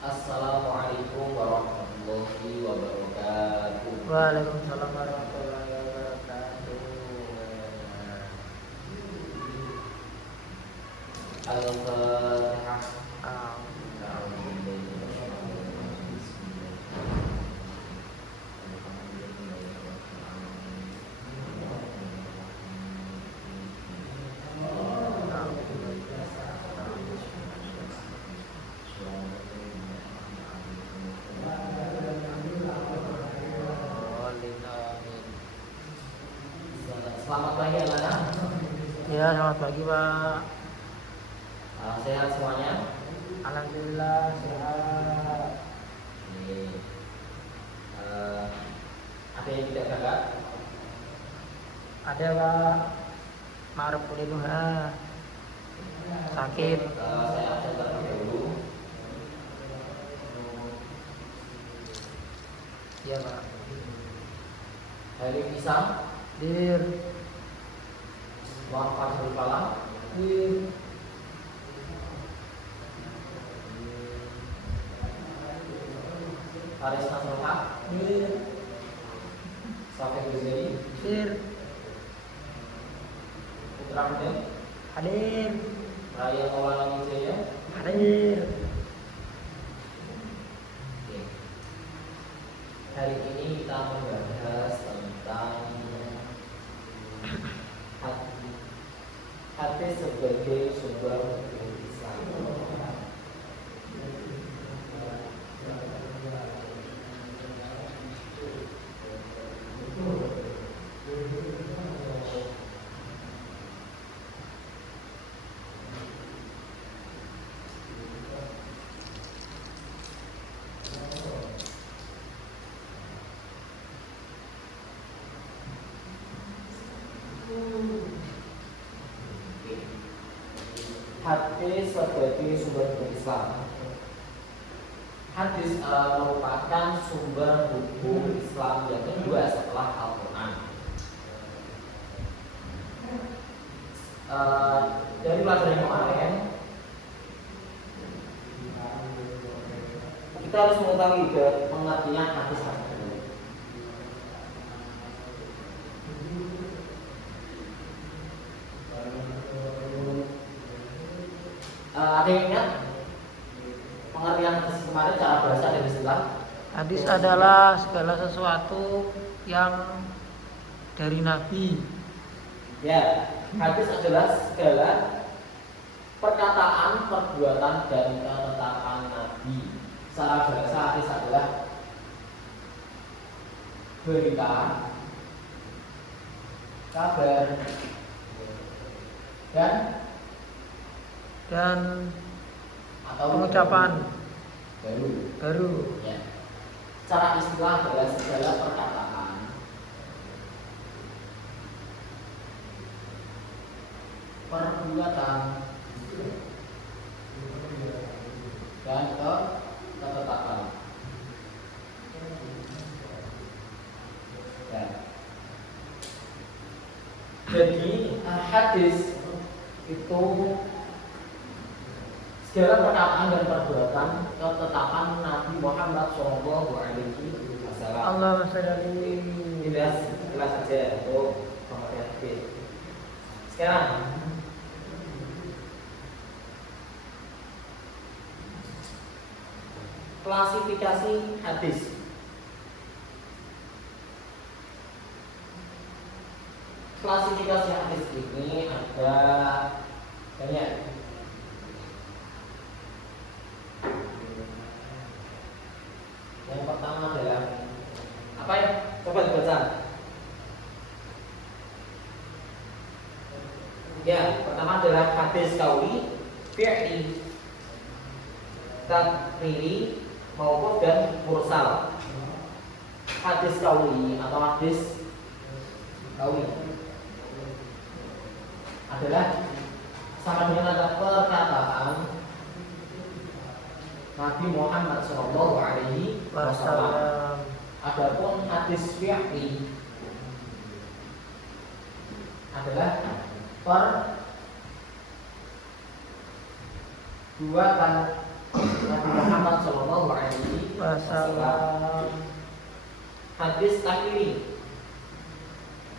Assalamualaikum warahmatullahi wabarakatuh. Waalaikumsalam warahmatullahi wabarakatuh. Al-Fatihah. Selamat pagi anak-anak. Ya, selamat pagi Pak. Sehat semuanya? Alhamdulillah sehat. Oke. Ada yang tidak berangkat? Ada Pak. Ma'ruf Kulinuha. Sakit. Saya absen terlebih dahulu. Iya Pak. Hari Isam, Dir. Muhammad Fazrul Falah, Dir. Haris Nasrul Haq, Dir. Safik Ghazali, Dir. Putra Mudin, Hadir. Raya Maulana Wijaya. Hadir. Oke. Hari ini kita membahas tentang hadis sebagai sumber hukum Islam. Hadis sebagai sumber hukum Islam. Hadis merupakan sumber hukum Islam yang kedua setelah Al-Quran. Dari pelajaran kemarin kita harus mengetahui pengertian hadis hadis. Ada yang ingat pengertian hadis kemarin, cara bahasa dan istilah? Hadis adalah segala sesuatu yang dari Nabi. Ya, hadis adalah segala perkataan, perbuatan, dan ketetapan Nabi. Secara bahasa hadis adalah berita, kabar, dan atau pengucapan baru. baru. Ya. Secara istilah adalah segala perkataan, perbuatan, dan ketetapan. Ya. Jadi hadis itu segala perkataan dan perbuatan ketetapan Nabi Muhammad SAW. Allahumma sholli. Jelas saja untuk pengertian hadis. Sekarang klasifikasi hadis. Klasifikasi hadis ini ada banyak. Yang pertama adalah apa ya? Coba dibaca. Ya, pertama adalah hadis qauli, fi'li, takriri, maupun dan mursal. Hadis qauli atau hadis qauli adalah sama dengan ada perkataan Nabi Muhammad SAW. Adapun hadis fi'li adalah perbuatan Nabi Muhammad Shallallahu Alaihi Wasallam. Hadis takwiri.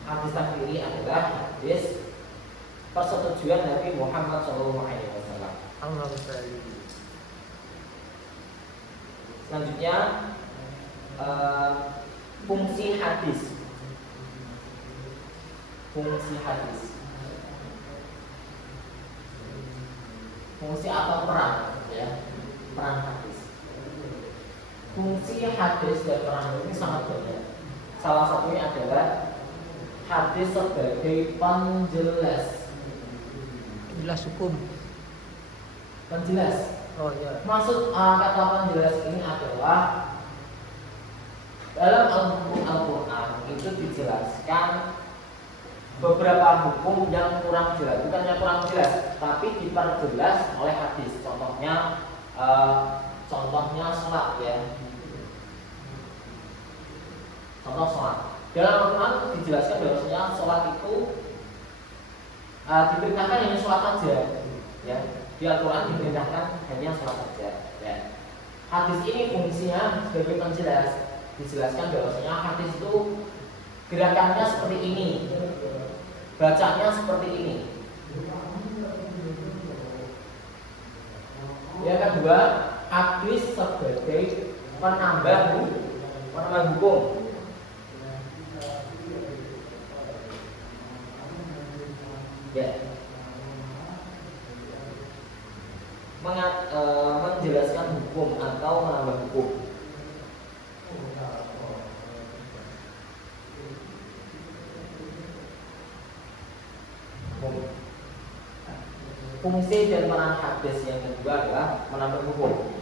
Hadis takwiri adalah hadis persetujuan Nabi Muhammad Shallallahu Alaihi Wasallam. Selanjutnya fungsi hadis. Fungsi hadis. Fungsi atau peran, ya, peran hadis. Fungsi hadis dan peran ini sangat banyak. Salah satunya adalah hadis sebagai penjelas. Jelas hukum. Penjelas. Oh ya. Maksud kata penjelas ini adalah dalam Al-Quran itu dijelaskan beberapa hukum yang kurang jelas, bukannya kurang jelas, tapi diperjelas oleh hadis. Contohnya, sholat, ya. Contoh sholat. Dalam Al-Quran dijelaskan bahwasanya sholat itu diperintahkan hanya sholat saja, ya. Di Al-Quran diperintahkan hanya sholat saja, ya. Hadis ini fungsinya sebagai penjelas, dijelaskan bahwasanya hadis itu gerakannya seperti ini, bacanya seperti ini. Yang kedua, hadis sebagai penambah hukum. Ya. Menjelaskan hukum atau menambah hukum. Fungsi dan peran hadis yang kedua adalah menambah hukum.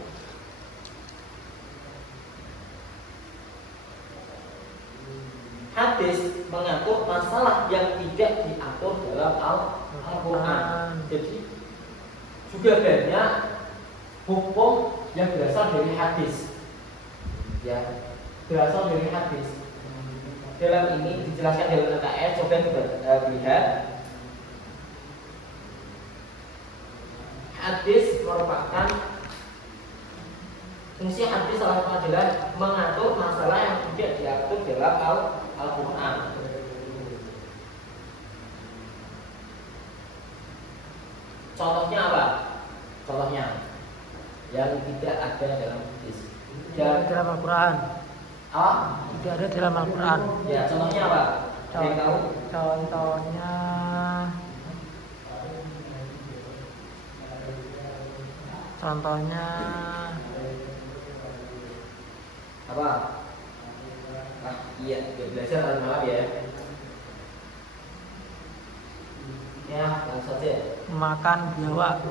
Hadis mengatur masalah yang tidak diatur dalam Al-Quran. Jadi juga banyak hukum yang berasal dari hadis, ya, berasal dari hadis. Dalam ini dijelaskan dalam ayat. Coba kita lihat. Hadis merupakan fungsi hadis salah satu adalah mengatur masalah yang tidak diatur dalam Al-Quran. Contohnya apa? Contohnya yang tidak ada dalam hadis. Tidak dalam Al-Quran. Tidak ada dalam Al-Quran. Ya, contohnya apa? Contohnya apa? Iya, belajar tadi malam ya. Ya, langsung saja. Memakan biawak.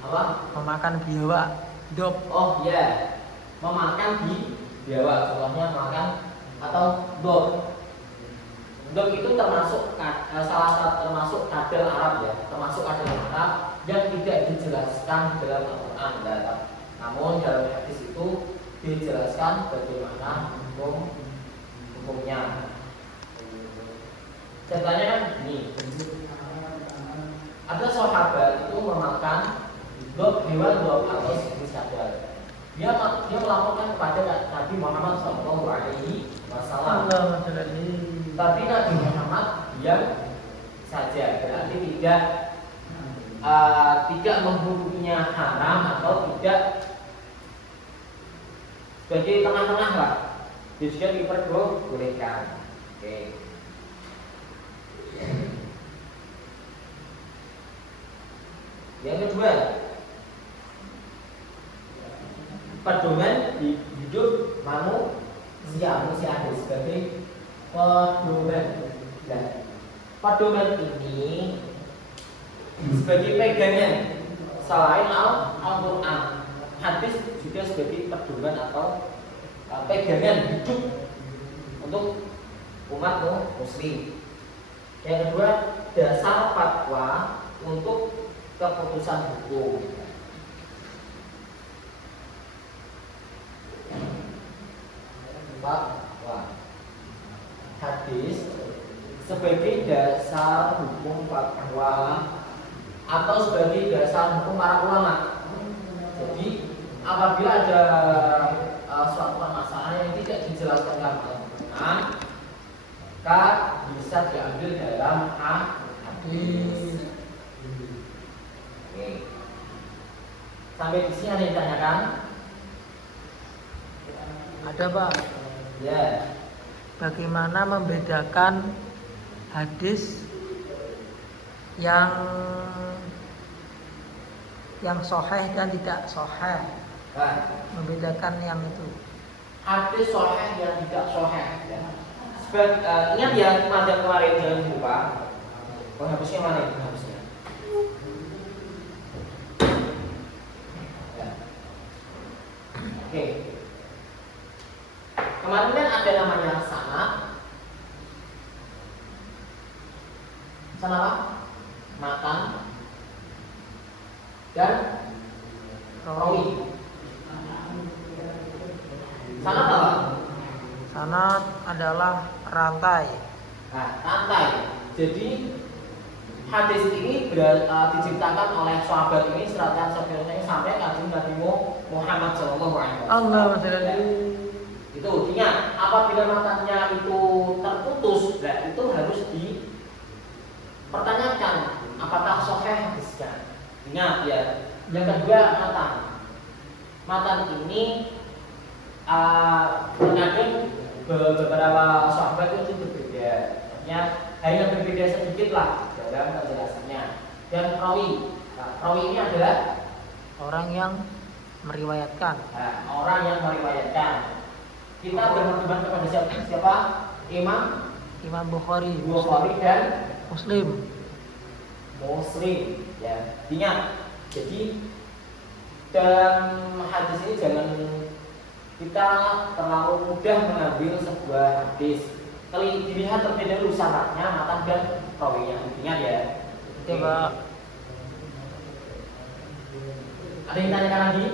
Apa? Memakan biawak. Dop. Oh ya, memakan biawak. Contohnya makan atau dop. Dop itu termasuk salah satu termasuk kadal Arab, ya, termasuk kadal Arab yang tidak dijelaskan dalam Al-Quran. Namun dalam hadis itu dijelaskan bagaimana hukumnya. Contohnya ini, ada sahabat itu memakan hewan atau jenis kadal. Dia melaporkan kepada Nabi Muhammad SAW. Tapi Nabi Muhammad diam saja, berarti tidak menghukumnya haram atau tidak, sebagai tengah-tengah lah. Dia juga diperbolehkan. Oke. Yang kedua, pedoman di hidup manusia sebagai pedoman. Nah, pedoman ini sebagai pegangan selain Al-Quran, hadis juga sebagai pedoman atau pegangan hidup untuk umat muslim. Yang kedua, dasar fatwa untuk keputusan hukum. Fatwa, hadis sebagai dasar hukum fatwa atau sebagai dasar hukum para ulama. Jadi apabila ada suatu permasalahan yang tidak dijelaskan dalam Al-Quran, maka bisa diambil dalam hadis. Oke. Sampai di sini ada yang ditanyakan? Ada Pak. Ya. Bagaimana membedakan hadis yang sahih dan tidak sahih? Nah, Membedakan yang itu. hadis sahih yang tidak sahih. Ya. Ingat ya mazhab kemarin, jangan lupa. Penghapusnya mana itu penghapusnya? Ya. Oke. Kemarin kan ada namanya sanad. Sanad apa? Matan dan rawi. Sanad apa? Sanad adalah rantai. Nah, rantai. Jadi hadis ini diciptakan oleh sahabat ini seratan sahabatnya sampai kanjeng Nabi Muhammad SAW. Allah Itu ingat, apabila matanya itu terputus, nah itu harus dipertanyakan apakah sahih hadisnya. Ingat ya. Yang kedua matan ini terkadang beberapa sahabat itu berbeda. Artinya hanya berbeda sedikit lah dalam penjelasannya. Dan rawi ini adalah orang yang meriwayatkan. orang yang meriwayatkan. Kita berpedoman kepada siapa? Imam Bukhari dan Muslim. Ya. Ingat, jadi dalam hadis ini jangan kita terlalu mudah mengambil sebuah hadis. Dilihat terlebih dahulu syaratnya, matan dan rawinya. Ingat ya. Oke, Pak. Ada yang tanyakan lagi?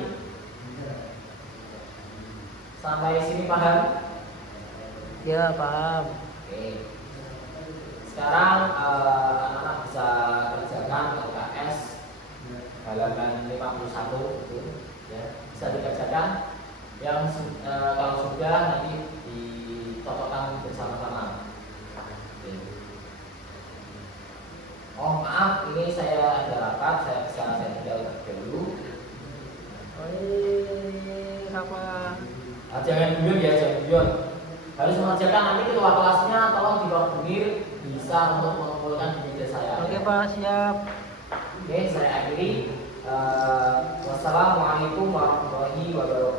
Sampai sini paham? Ya, paham. Oke. Sekarang anak-anak bisa kerjakan LKS halaman 51 itu, ya. Bisa dikerjakan. Kalau sudah nanti dicocokkan bersama-sama. Oke. Oh maaf, ini saya ada rapat, saya tinggal dulu. Apa? Jangan guyon ya, jangan guyon. Harus mengerjakan, nanti ketua kelasnya tolong dibangunir bisa untuk mengumpulkan di meja saya. Oke, Pak, siap. Oke, saya akhiri. Wassalamualaikum warahmatullahi wabarakatuh.